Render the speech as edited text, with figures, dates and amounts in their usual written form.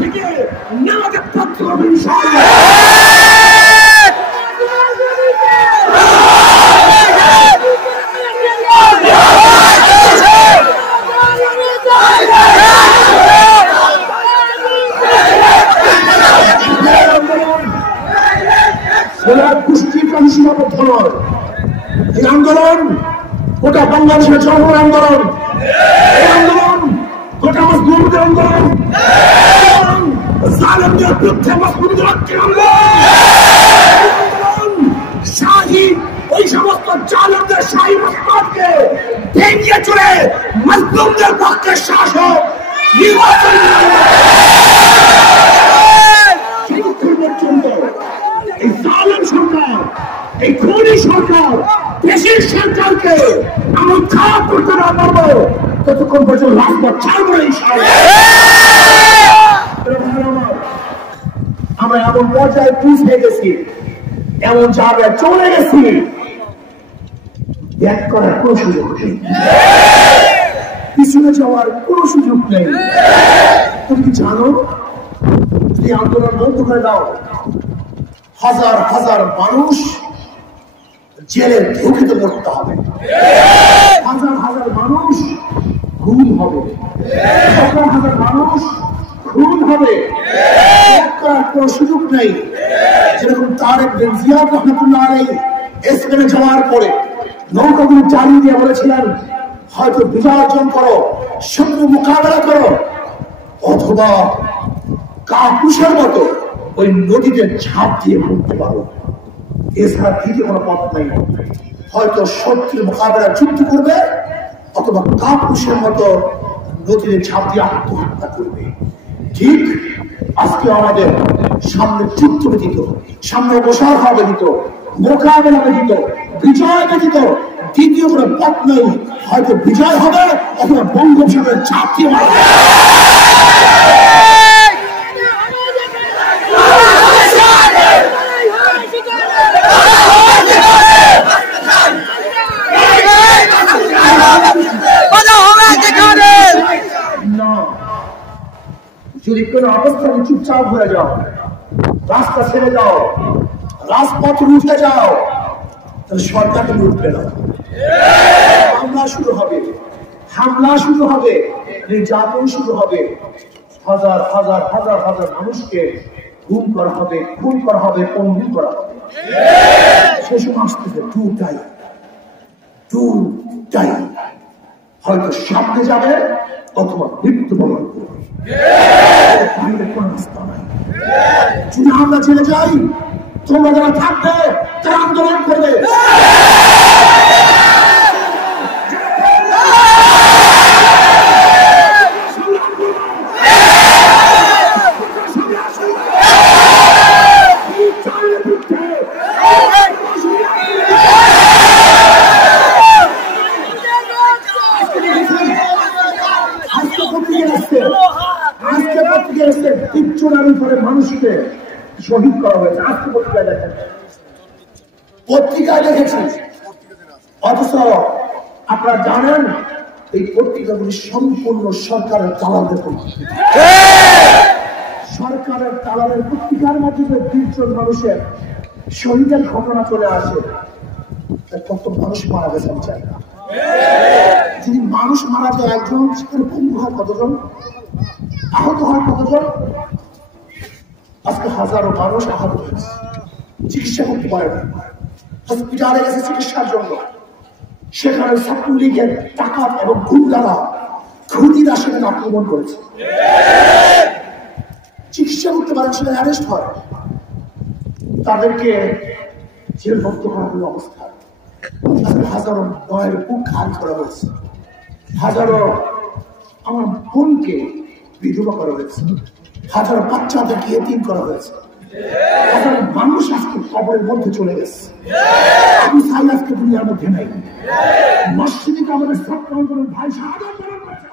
থেকে নামাজের পত্র হবে ইনশাআল্লাহ। এই আন্দোলন গোটা বাংলাদেশের জনগণের আন্দোলন, এই আন্দোলন গোটা মজলুমদের আন্দোলন, জালেমদের বিরুদ্ধে মজলুমদের আন্দোলন, শাহী ওই সমস্ত জালেমদের শাহী মসনদকে ভেঙে চলে মজলুমদের পক্ষে শাসক নির্বাচন পর্যন্ত এই জালেম সরকার, এই খুনি সরকার, দেশের সরকারকে আমি খারাপ করতে না পারবো ততক্ষণ পর্যন্ত রাজপথ ছাড়বো না ইনশাআল্লাহ। আমরা এমন পর্যায়ে পৌঁছে গেছি, এমন জায়গায় চলে গেছি, ব্যাক করার কোন সুযোগ নেই, পিছনে যাওয়ার কোন সুযোগ নেই। তুমি কি জানো এই আন্দোলন বন্ধ করে দাও, হাজার হাজার মানুষ জেলে ঢুকিতে করতে হবে, হাজার হাজার মানুষ খুন হবে, হাজার হাজার মানুষ খুন হবে, কোন সুযোগ নেই। যেরকম তারেক বিন জিয়াদ রহমাতুল্লাহ আলাইহি স্পেনে যাওয়ার পরে নৌকাগুলো চালিয়ে দিয়ে বলেছিলেন, হয়তো বিজয় অর্জন করো, শত্রু মোকাবেলা করো, অথবা কাপুরুষের মতো ওই নদীতে ঝাঁপ দিয়ে পড়তে পারো, এছাড়া দ্বিতীয় কোনো পথ নেই। হয়তো শত্রুর মোকাবেলা যুদ্ধ করবে, অথবা কাপুরুষের মতো নদীতে ঝাঁপ দিয়ে আত্মহত্যা করবে। ঠিক আজকে আমাদের সামনে যুদ্ধ ব্যতীত, সামনে অবসর হওয়া ব্যতীত, মোকাবেলা ব্যতীত, বিজয় ব্যতীত দ্বিতীয় কোনো পথ নেই। হয়তো বিজয় হবে, অথবা বঙ্গোপসাগরের ঝাঁপ দিয়ে মারা যাবে। যদি কোন অবস্থায় চুপচাপ হয়ে যাও, রাস্তা ছেড়ে যাও, রাজপথ উঠে যাও, তাহলে সরকারকে উঠবে না, হামলা শুরু হবে, হামলা শুরু হবে, নির্যাতন শুরু হবে, হাজার হাজার হাজার হাজার মানুষকে গুম করা হবে, খুন করা হবে, পঙ্গু করা হবে। সে সময় আসতেছে দুটাই হয়তো সামনে যাবে, অথবা মৃত্যুবরণ করবে। যদি আমরা চলে যাই, তোমরা যারা থাকবে তারা আন্দোলন করবে। মানুষকে শহীদ করা হয়েছে, আজকে পত্রিকায় দেখেন, পত্রিকায় দেখেছি। অথচ আপনারা জানেন এই পত্রিকাগুলি সম্পূর্ণ সরকারের দালালদের পত্রিকা, সরকারের দালালের পত্রিকার মাধ্যমে ৩০ জন মানুষের শহীদের ঘটনা চলে আসে। কত মানুষ মারা গেছে আমি চাই না। যদি মানুষ মারা যায় একজন, সেখানে পঙ্গু হয় কতজন, আহত হয় কতজন। আজকে হাজারো মানুষ আহত হয়েছে, চিকিৎসা করতে পারে না, হসপিটালে গেছে চিকিৎসার জন্য। সেখানে ছাত্রলীগের ডাকাত এবং গুন্ডারা, খুনিরা সেখানে আক্রমণ করেছে, চিকিৎসা করতে পারে, সেখানে অ্যারেস্ট হয়, তাদেরকে জেলভুক্ত করার কোনো অবস্থা। হাজারো মায়ের বুক খালি করা হয়েছে, হাজারো আমার বোনকে বিধবা করা হয়েছে, হাজারো বাচ্চাদেরকে এতিম করা হয়েছে, হাজারো মানুষ আজকে কবরের মধ্যে চলে গেছে। আবু সাইদ আজকে দুনিয়ার মধ্যে নাই, মসজিদে আমাদের ছাত্র আন্দোলন ভাই শাহাদাত বরণ করেছে।